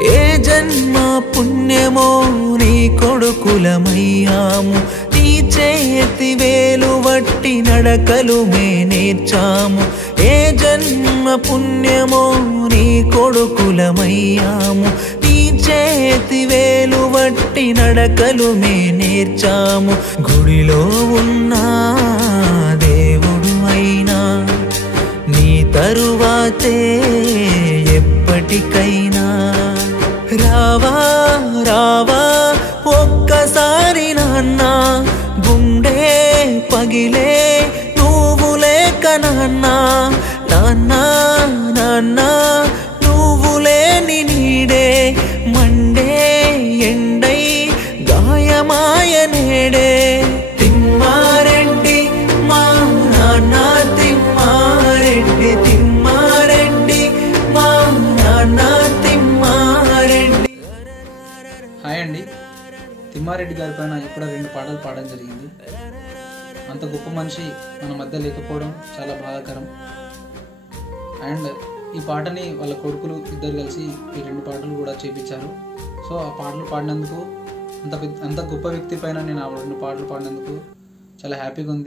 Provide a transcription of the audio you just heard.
ఏ జన్మ పుణ్యమో నీ కొడుకులమయ్యాము, నీ చేతి వేలు వట్టి నడకలు మే నేర్చాము. ఏ జన్మ పుణ్యమో నీ కొడుకులమయ్యాము, నీ చేతి వేలు వట్టి నడకలు మే నేర్చాము. గుడిలో ఉన్నా దేవుడు అయినా నీ తరువాతే ఎప్పటికైనా. రావా రావా ఒక్కసారి నాన్న, గుండె పగిలే నువ్వు లేక నాన్న. నాన్న నాన్న నువ్వు లేని నీడే మండే ఎండై గాయమాయ నేడే. తిమ్మారెడ్డి మా నాన్న తిమ్మారెడ్డి, తిమ్మారెడ్డి మా నాన్న తిమ్మారెడ్డి. హాయ్ అండి, తిమ్మారెడ్డి గారి పైన ఇప్పుడు 2 పాటలు పాడడం జరిగింది. అంత గొప్ప మనిషి మన మధ్య లేకపోవడం చాలా బాధాకరం. అండ్ ఈ పాటని వాళ్ళ కొడుకులు ఇద్దరు కలిసి ఈ 2 పాటలు కూడా చేపించారు. సో ఆ పాటలు పాడినందుకు అంత గొప్ప వ్యక్తి పైన నేను ఆ 2 పాటలు పాడినందుకు చాలా హ్యాపీగా ఉంది.